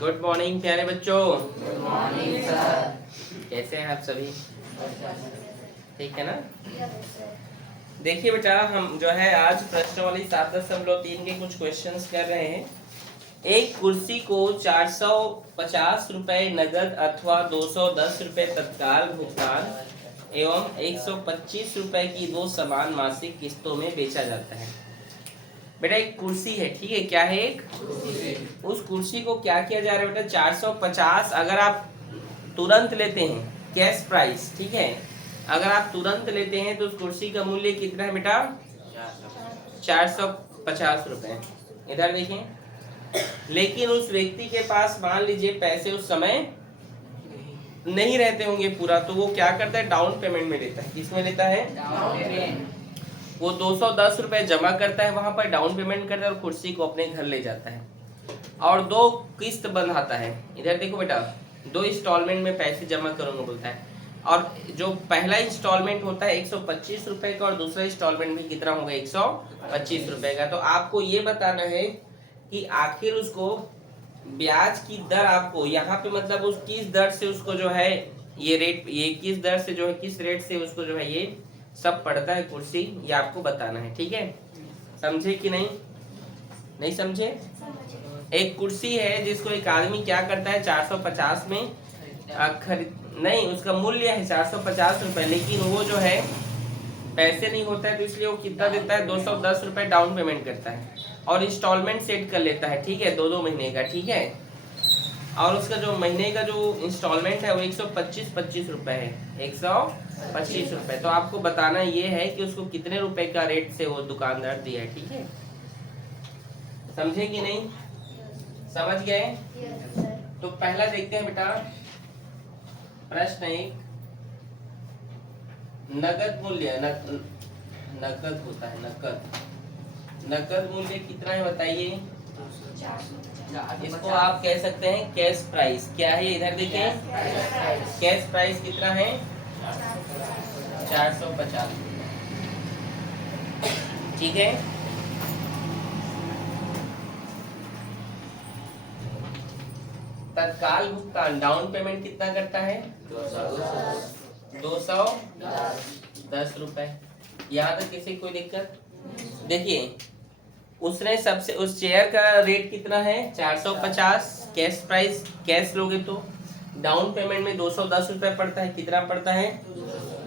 Good morning प्यारे बच्चों। Good morning sir. कैसे हैं आप सभी? ठीक है ना? देखिए बेटा, हम जो है आज प्रश्नावली 7.3 के कुछ क्वेश्चंस कर रहे हैं। एक कुर्सी को 450 रुपए नगद अथवा 210 रुपए तत्काल भुगतान एवं 125 रुपए की दो समान मासिक किस्तों में बेचा जाता है। बेटा एक कुर्सी है, ठीक है, क्या है? एक कुर्सी। उस कुर्सी को क्या किया जा रहा है बेटा? 450 अगर आप तुरंत लेते हैं, कैश प्राइस, ठीक है, अगर आप तुरंत लेते हैं तो उस कुर्सी का मूल्य कितना है बेटा? 450 रुपए। इधर देखें, लेकिन उस व्यक्ति के पास मान लीजिए पैसे उस समय नहीं रहते होंगे पूरा, तो वो क्या करता है? डाउन पेमेंट में लेता है। किसमें लेता है? Down payment. वो 210 रुपए जमा करता है, वहां पर डाउन पेमेंट करता है और कुर्सी को अपने घर ले जाता है और दो किस्त बंधाता है। इधर देखो बेटा, दो इंस्टॉलमेंट में पैसे जमा करूंगा बोलता है, और जो पहला इंस्टॉलमेंट होता है 125 रुपए का और दूसरा इंस्टॉलमेंट भी कितना होगा? 125 रुपए का। तो आपको ये बताना है कि आखिर उसको ब्याज की दर, आपको यहाँ पे मतलब उस किस दर से उसको जो है ये रेट, ये किस दर से जो है, किस रेट से उसको जो है ये सब पड़ता है कुर्सी, ये आपको बताना है। ठीक है, समझे कि नहीं? नहीं समझे? एक कुर्सी है जिसको एक आदमी क्या करता है, 450 में खरीद, नहीं, उसका मूल्य है 450 रुपए, लेकिन वो जो है पैसे नहीं होता है, तो इसलिए वो कितना देता है? 210 रुपए डाउन पेमेंट करता है और इंस्टॉलमेंट सेट कर लेता है, ठीक है, 2-2 महीने का, ठीक है। और उसका जो महीने का जो इंस्टॉलमेंट है वो 125 रुपए है, 125 रुपए। तो आपको बताना ये है कि उसको कितने रुपए का रेट से वो दुकानदार दिया है, ठीक है। समझे कि नहीं? समझ गए? तो पहला देखते हैं बेटा, प्रश्न 1, नगद मूल्य, नगद होता है, नगद मूल्य कितना है बताइए? इसको आप कह सकते हैं कैश प्राइस। क्या है? इधर देखें, कैश प्राइस कितना है? 450, ठीक है। तत्काल भुगतान, डाउन पेमेंट कितना करता है? 210 रुपए। यहाँ तक किसी कोई दिक्कत? देखिए, उसने सबसे, उस चेयर का रेट कितना है? 450 कैश प्राइस, कैश लोगे तो डाउन पेमेंट में 210 रुपए पड़ता है। कितना पड़ता है?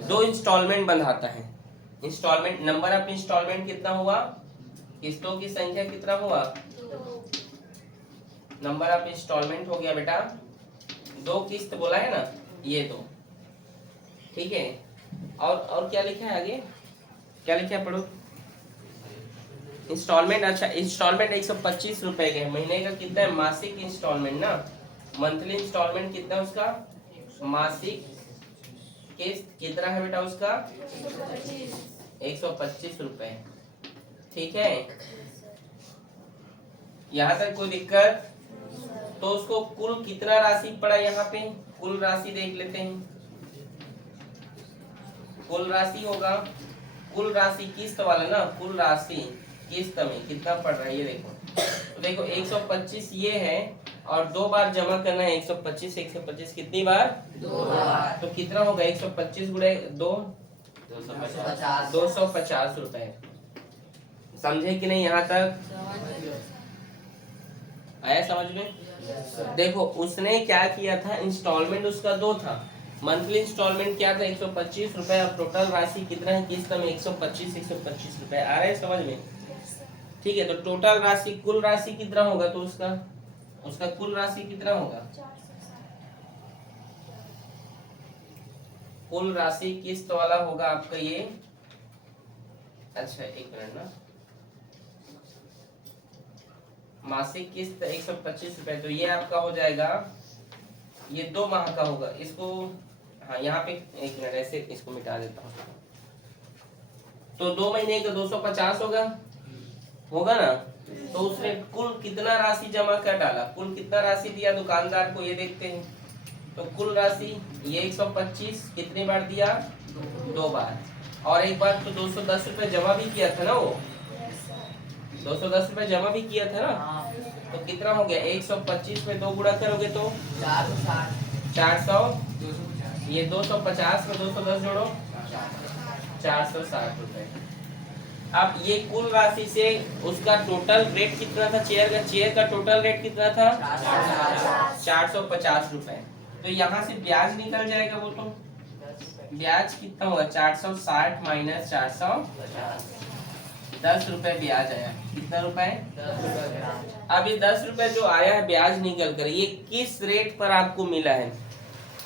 दो इंस्टॉलमेंट बंधाता है। इंस्टॉलमेंट, नंबर ऑफ इंस्टॉलमेंट कितना हुआ? किस्तों की संख्या कितना हुआ? नंबर ऑफ इंस्टॉलमेंट हो गया बेटा, दो किस्त बोला है ना, ये दो, ठीक है। और क्या लिखा है आगे? क्या लिखा है, पढ़ो। इंस्टॉलमेंट, अच्छा, इंस्टॉलमेंट 125 रुपए के, महीने का कितना है? मासिक इंस्टॉलमेंट ना, मंथली इंस्टॉलमेंट कितना है उसका? मासिक किस्त कितना है बेटा उसका? 125 रुपए, ठीक है। यहाँ तक कोई दिक्कत? तो उसको कुल कितना राशि पड़ा यहाँ पे? कुल राशि देख लेते हैं। कुल राशि होगा, कुल राशि किस्त वाला ना, कुल राशि किस्त में कितना पड़ रहा है ये देखो। तो देखो 125 ये है और दो बार जमा करना है। 125 कितनी बार? दो बार। तो कितना होगा? 125 गुणे 2, 250 रुपए। समझे कि नहीं? यहाँ तक आया समझ में? देखो उसने क्या किया था, इंस्टॉलमेंट उसका दो था, मंथली इंस्टॉलमेंट क्या था? 125 रुपए, और टोटल राशि कितना है किस्त में? 125 रुपए। आ रहे समझ में? ठीक है, तो टोटल राशि, कुल राशि कितना होगा? तो उसका कुल राशि कितना होगा? कुल राशि किस्त वाला होगा आपका ये, अच्छा एक मिनट ना, मासिक किस्त 125 रुपए, तो ये आपका हो जाएगा, ये 2 माह का होगा। इसको हाँ यहाँ पे एक मिनट ऐसे इसको मिटा देता हूँ। तो 2 महीने का 250 होगा ना। तो उसने कुल कितना राशि जमा कर डाला, कुल कितना राशि दिया दुकानदार को, ये देखते हैं। तो कुल राशि ये 125 कितनी बार दिया? 2 बार। और एक बार तो 210 रुपए जमा भी किया था ना, वो 210 रुपए जमा भी किया था ना। तो कितना हो गया 125 में 2 गुणा करोगे तो 460 400, ये 250 में 210 जोड़ो 460 रुपए। अब ये कुल राशि से उसका टोटल रेट कितना था, चेयर का टोटल रेट कितना था 450 रुपए। तो यहाँ से ब्याज निकल जाएगा, वो तो ब्याज कितना होगा 460 माइनस 450, 10 रुपए ब्याज आया। कितना रुपए? 10 अब ये 10 रुपए जो आया है ब्याज निकल कर, ये किस रेट पर आपको मिला है?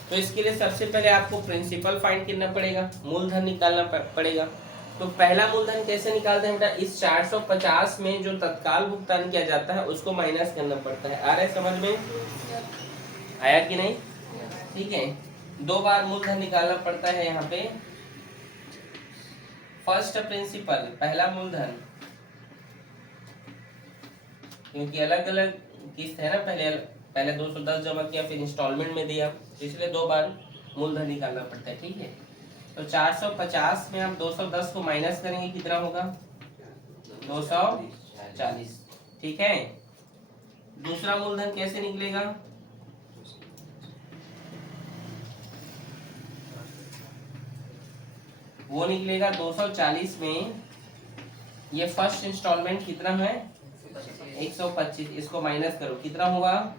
तो इसके लिए सबसे पहले आपको प्रिंसिपल फाइंड करना पड़ेगा, मूलधन निकालना पड़ेगा। तो पहला मूलधन कैसे निकालते हैं बेटा, इस 450 में जो तत्काल भुगतान किया जाता है उसको माइनस करना पड़ता है। आ रहा है समझ में? आया कि नहीं? ठीक है, 2 बार मूलधन निकालना पड़ता है यहाँ पे। फर्स्ट प्रिंसिपल, पहला मूलधन, क्योंकि अलग अलग किस्त है ना, पहले 210 जमा किया फिर इंस्टॉलमेंट में दिया, इसलिए 2 बार मूलधन निकालना पड़ता है। ठीक है, तो 450 में आप 210 को माइनस करेंगे, कितना होगा 240। ठीक है, दूसरा मूलधन कैसे निकलेगा, वो निकलेगा 240 में ये फर्स्ट इंस्टॉलमेंट कितना है 125, इसको माइनस करो, कितना होगा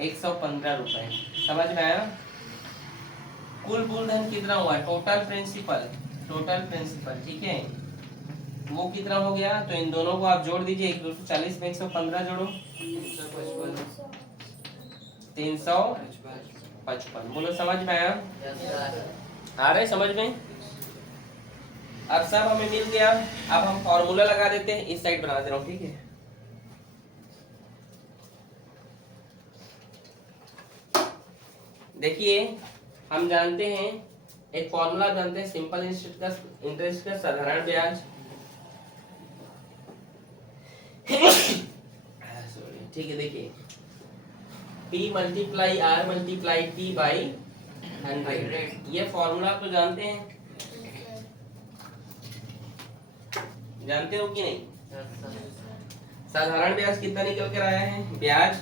115 रुपए। समझ में आया? कुल मूलधन कितना हुआ, टोटल प्रिंसिपल, ठीक है, वो कितना हो गया? तो इन दोनों को आप जोड़ दीजिए, 240 में 115 जोड़ो 355। बोलो समझ में आया? आ रहे समझ में? अब सब हमें मिल गया। अब हम फॉर्मूला लगा देते हैं, इस साइड बना दे रहा हूं। ठीक है, देखिए हम जानते हैं एक फॉर्मूला जानते हैं, सिंपल इंटरेस्ट का साधारण ब्याज। ठीक है, देखिए P multiply R multiply T by 100, ये फॉर्मूला तो जानते हैं, जानते हो कि नहीं? साधारण ब्याज कितना निकल कर आया है, ब्याज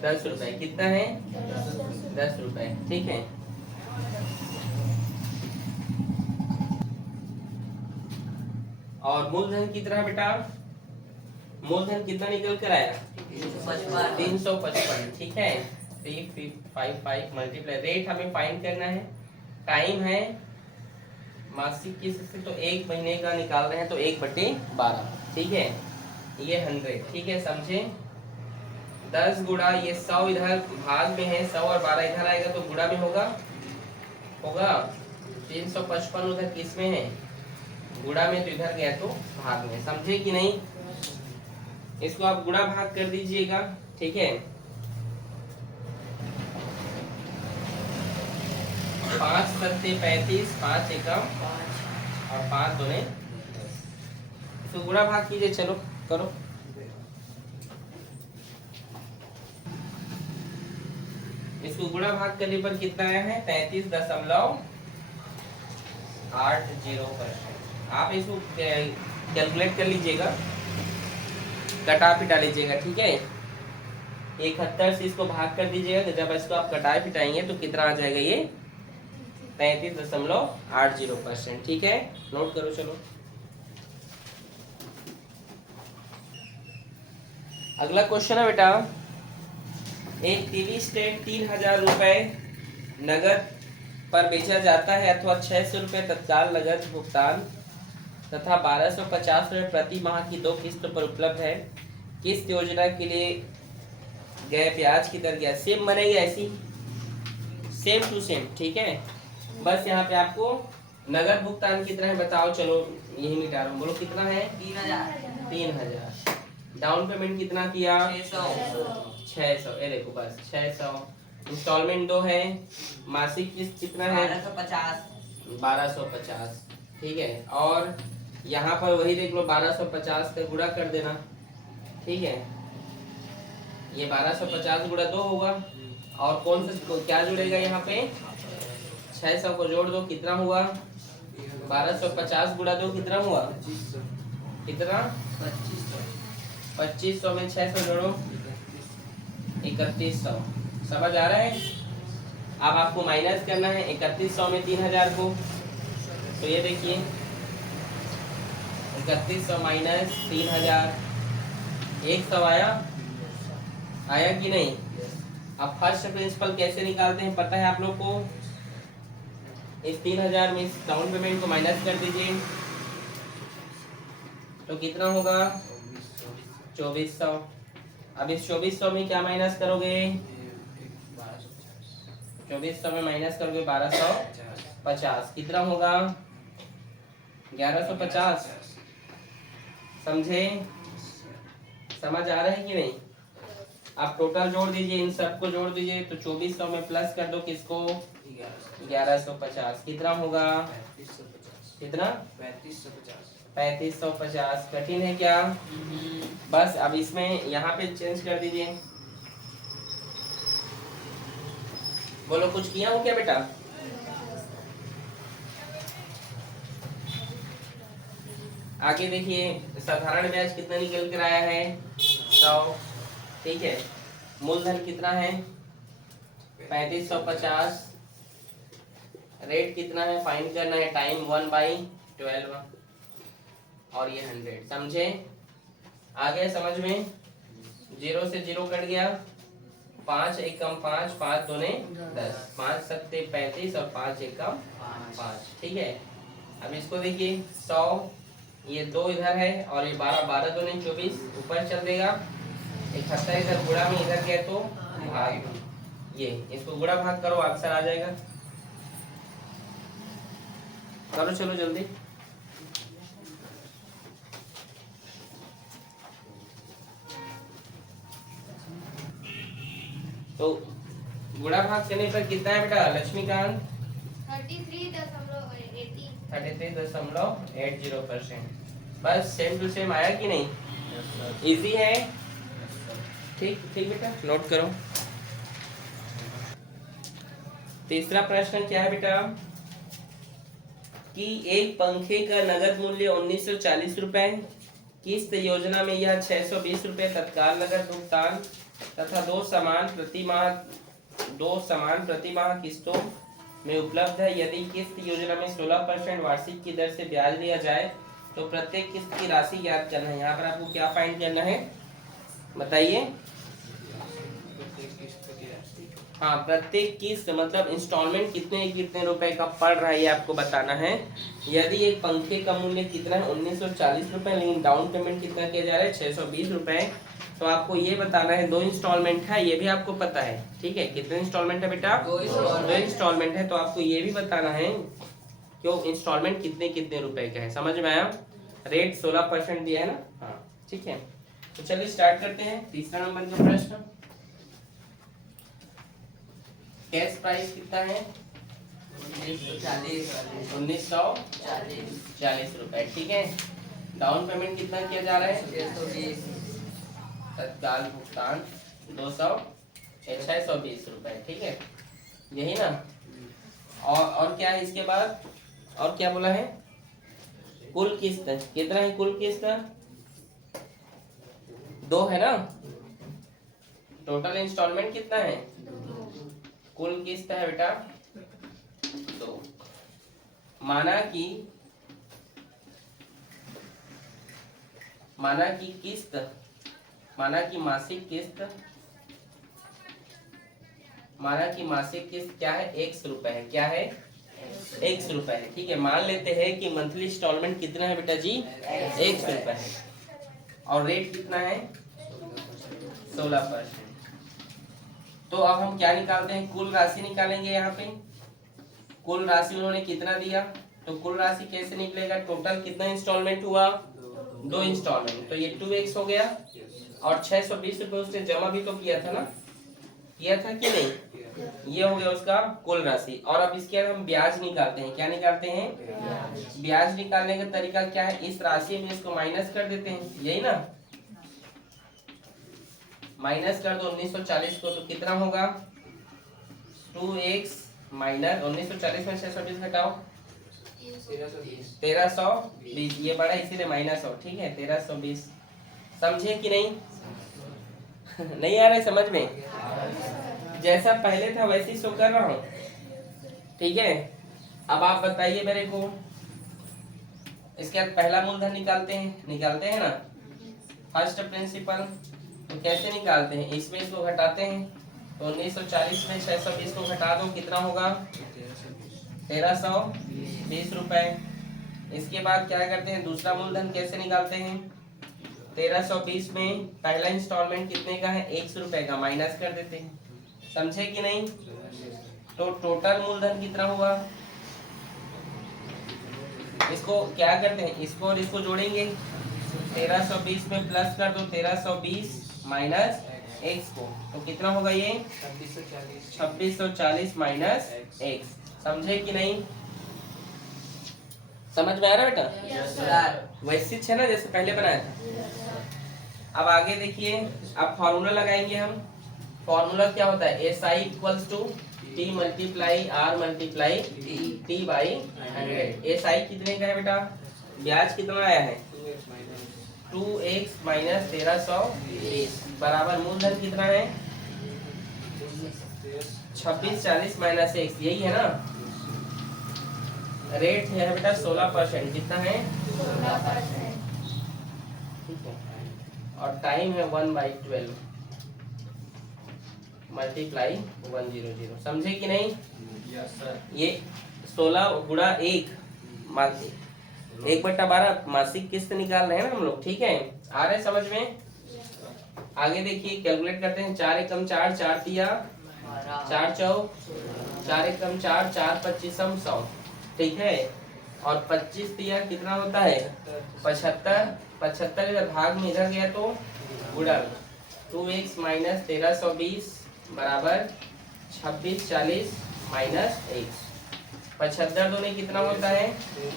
10 रुपए, कितना है 10 रुपए। ठीक है, और मूलधन कितना है बेटा, मूलधन कितना निकल कर आया 355। ठीक है, 355 मल्टीप्लाई, रेट हमें फाइंड करना है, टाइम है मासिक किस्त से, तो 1 महीने का निकाल रहे हैं तो 1/12। ठीक है, ये 100। ठीक है, समझे? 10 गुणा ये 100 इधर भाग में है, 100 और 12 इधर आएगा तो गुणा में होगा 355 उधर किस में है, गुणा में, तो इधर गया तो भाग में। समझे कि नहीं? इसको आप गुणा भाग कर दीजिएगा। ठीक है, 5 सत्ते 35, 5 एकम और 5 दूने 10। इसको गुणा भाग कीजिए, चलो करो। इसको गुणा भाग करने पर कितना आया है 33.80%। आप इसको कैलकुलेट कर लीजिएगा, कटा पिटा लीजिएगा। ठीक है, 71 से इसको भाग कर दीजिएगा, तो जब इसको आप कटाई पिटाएंगे तो कितना आ जाएगा, ये 33.80%। ठीक है, नोट करो। चलो अगला क्वेश्चन है बेटा, एक टीवी स्टैंड 3000 रुपए नगद पर बेचा जाता है अथवा 600 रुपए तत्काल नगद भुगतान तथा 1250 रुपए प्रति माह की 2 किस्तों पर उपलब्ध है। किस्त योजना के लिए गए ब्याज की दर क्या? सेम बनेगी, ऐसी सेम टू सेम। ठीक है, बस यहाँ पे आपको नगद भुगतान कितना है बताओ। चलो यही मिटा रहा हूँ, बोलो कितना है 3000। डाउन पेमेंट कितना किया 600। ये देखो बस 600। इंस्टॉलमेंट 2 है, मासिक किस्त कितना है 1250। ठीक है, और यहाँ पर वही देख लो 1250 का गुणा कर देना। ठीक है, ये 1250 गुणा 2 होगा, और कौन सा क्या जुड़ेगा यहाँ पे 600 को जोड़ दो, कितना हुआ 1250 गुणा 2 कितना हुआ, कितना 2500 में 600 जोड़ो 3100। समझ आ रहा है? अब आपको माइनस करना है 3100 में 3000 को। तो ये देखिए 3100 माइनस 3000, 100 आया कि नहीं? अब फर्स्ट प्रिंसिपल कैसे निकालते हैं पता है आप लोग को? इस 3000 में इस डाउन पेमेंट को माइनस कर दीजिए तो कितना होगा? 2400। अब इस 2400 में क्या माइनस करोगे? 2400 में माइनस करोगे 1250, कितना होगा? 1150। समझे? समझ आ रहा है कि नहीं? आप टोटल जोड़ दीजिए, इन सबको जोड़ दीजिए तो 2400 में प्लस कर दो किसको? 1150। कितना होगा? कितना? 3550। कठिन है क्या? बस अब इसमें यहाँ पे चेंज कर दीजिए। बोलो कुछ किया हो क्या बेटा? आगे देखिए साधारण ब्याज कितना निकल कर आया है? 100। ठीक है, मूलधन कितना है? 3550। रेट कितना है फाइंड करना है, टाइम 1/12 और ये 100। समझे? आ गया समझ में? 0 से 0 कट गया, 5 एकम 5, 5 दूने 10, 5 सत्ते 35 और 5 एकम 5। ठीक है, अब इसको देखिए 100, ये 2 इधर है और ये 12, 12 दूने 24 ऊपर चल देगा, 71 इधर गुणा में इधर गया तो भाग, ये इसको गुणा भाग करो आंसर आ जाएगा। करो चलो जल्दी। तो गुणा भाग करने पर कितना है बेटा लक्ष्मीकांत? 33.80%। बस सेम टू सेम आया कि नहीं? इजी है? ठीक ठीक बेटा, नोट करो। तीसरा प्रश्न क्या है बेटा कि एक पंखे का नगद मूल्य 1940 रुपए, किस्त योजना में यह 620 रुपए तत्काल नगद भुगतान तथा दो समान प्रति माह किस्तों में उपलब्ध है। यदि किस्त योजना में 16% वार्षिक की दर से ब्याज लिया जाए तो प्रत्येक किस्त की राशि ज्ञात करना है। यहाँ पर आपको क्या फाइंड करना है बताइए? हाँ, प्रत्येक किस्त मतलब इंस्टॉलमेंट कितने कितने रुपए का पड़ रहा है ये आपको बताना है। यदि एक पंखे का मूल्य कितना है 1940 रुपए, लेकिन डाउन पेमेंट कितना किया जा रहा है 620 रुपए, तो आपको ये बताना है 2 इंस्टॉलमेंट है, ये भी आपको पता है। ठीक है, कितने इंस्टॉलमेंट है बेटा? 2 इंस्टॉलमेंट है, तो आपको ये भी बताना है क्यों इंस्टॉलमेंट कितने कितने रुपए का है। समझ में आया? रेट 16% दिया है ना? हाँ ठीक है, तो चलिए स्टार्ट करते हैं तीसरा नंबर का प्रश्न। कैश प्राइस कितना है? 1940 रुपए। ठीक है, डाउन पेमेंट कितना किया जा रहा है? 620। तत्काल भुगतान 620 रुपए। ठीक है, यही ना? और क्या है इसके बाद? और क्या बोला है? कुल किस्त कितना है? कुल किस्त 2 है ना? टोटल इंस्टॉलमेंट कितना है? कुल किस्त है बेटा 2। माना कि मासिक किस्त क्या है? 100 रुपए है। क्या है? 100 रुपए है। ठीक है, मान लेते हैं कि मंथली इंस्टॉलमेंट कितना है बेटा जी? 100 रुपए है और रेट कितना है? 16%। तो अब हम क्या निकालते हैं? कुल राशि निकालेंगे। यहाँ पे कुल राशि उन्होंने कितना दिया, तो कुल राशि कैसे निकलेगा? टोटल कितना इंस्टॉलमेंट हुआ? 2 इंस्टॉलमेंट, तो ये 2x हो गया और 620 रुपए उसने जमा भी तो किया था ना? किया था कि नहीं? ये हो गया उसका कुल राशि। और अब इसके हम ब्याज निकालते हैं। क्या निकालते हैं? ब्याज निकालने का तरीका क्या है? इस राशि में इसको माइनस कर देते हैं, यही ना? माइनस कर दो 1940 को, तो कितना होगा? 2x माइनस 1940 में 620 घटाओ 1320। ये बड़ा इसीलिए माइनस हो। ठीक है, 1320 समझे कि नहीं? नहीं आ रहा है समझ में? जैसा पहले था वैसे ही शो कर रहा हूँ, ठीक है। अब आप बताइए मेरे को, इसके बाद पहला मूलधन निकालते हैं ना, फर्स्ट प्रिंसिपल। तो कैसे निकालते हैं? इसमें इसको घटाते हैं, तो 1940 में 620 को घटा दो, कितना होगा? 1320 रुपए। इसके बाद क्या करते हैं? दूसरा मूलधन कैसे निकालते हैं? 1320 में पहला इंस्टॉलमेंट कितने का है? 100 रुपए का, माइनस कर देते हैं। समझे कि नहीं? तो टोटल मूलधन कितना हुआ? इसको क्या करते हैं? इसको और इसको जोड़ेंगे, 1320 में प्लस कर दो 1320 माइनस x को, तो कितना होगा ये? 2640 माइनस x। समझे कि नहीं? समझ में आ रहा है बेटा? Yes sir. वैसे है ना जैसे पहले बनाया था। अब आगे देखिए, अब फॉर्मूला लगाएंगे हम। फॉर्मूला क्या होता है? SI equals to T multiply R multiply T by 100। SI कितने का है बेटा? ब्याज कितना आया है? 2x माइनस 1320 बराबर मूलधन कितना है? 2640 माइनस x, यही है ना? रेट है बेटा 16%, कितना है? 16%। ठीक है। और टाइम है 1/12 मल्टीप्लाई 100। समझे कि नहीं? Yes sir. ये 16 गुणा 1/12 मासिक किस्त निकाल रहे हैं ना हम लोग, ठीक है। आ रहे समझ में? आगे देखिए, कैलकुलेट करते हैं। 4 एकम 4, 4 तिया 4 चौक, 4 एकम 4, 4 पच्चीसम 100, ठीक है। और 25 तिया कितना होता है? 75। 75 इधर भाग में इधर गया तो गुणन 2x माइनस 1320 बराबर 2640 माइनस x। 75 दूनी कितना होता है?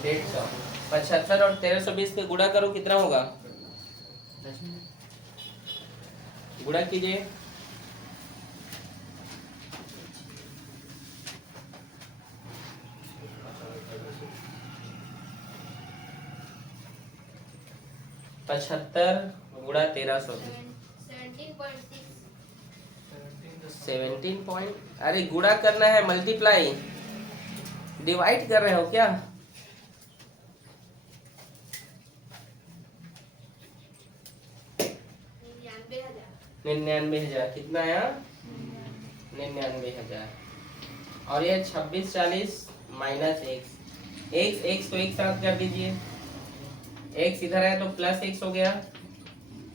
150। 75 और 1320 के गुणा करो, कितना होगा? गुणा कीजिए। पचहत्तर गुणा 1320 17 अरे गुणा करना है, मल्टीप्लाई, डिवाइड कर रहे हो क्या? निन्यानवे हजार। कितना आया? 99,000। और ये 2640 माइनस x को एक साथ कर दीजिए। x इधर है तो प्लस x हो गया।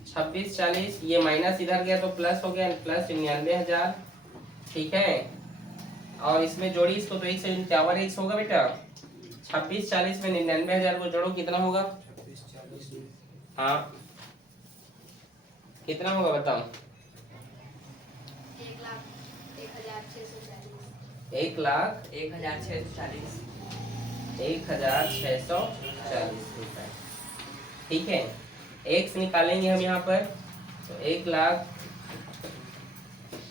2640 ये माइनस इधर गया तो प्लस हो गया, प्लस 99,000, ठीक है। और इसमें जोड़ी इसको तो 151 x होगा बेटा। 2640 में 99,000 को जोड़ो, कितना होगा? हाँ कितना होगा बताओ? 1,06,40। 1,640 रुपए, ठीक है। x निकालेंगे हम यहाँ पर, तो 1,00,000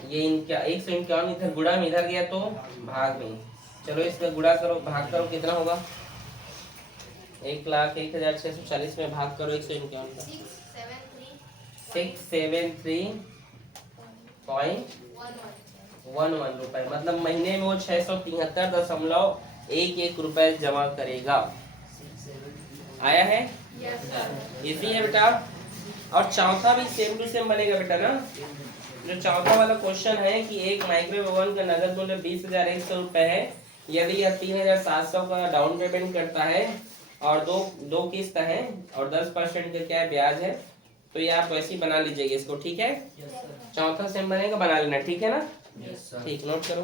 ये 151 इधर गुणा में इधर गया तो भाग में, चलो इसमें गुणा करो, भाग करो, कितना होगा? 1,00,000 1,640 में भाग करो 151 का 673.11 रुपए, मतलब महीने में वो 673.11 रुपए जमा करेगा। आया है? इजी है बेटा। और चौथा भी सेम टू सेम बनेगा बेटा ना। जो चौथा वाला क्वेश्चन है कि एक माइक्रोवेव ओवन का नगद मूल्य 20,100 रुपए है, यदि यह 3,700 का डाउन पेमेंट करता है और दो किस्त है और 10% का क्या ब्याज है, तो ये आप वैसे ही बना लीजिएगा इसको, ठीक है। चौथा सेम बनेगा, बना लेना, ठीक है ना? ठीक, नोट करो।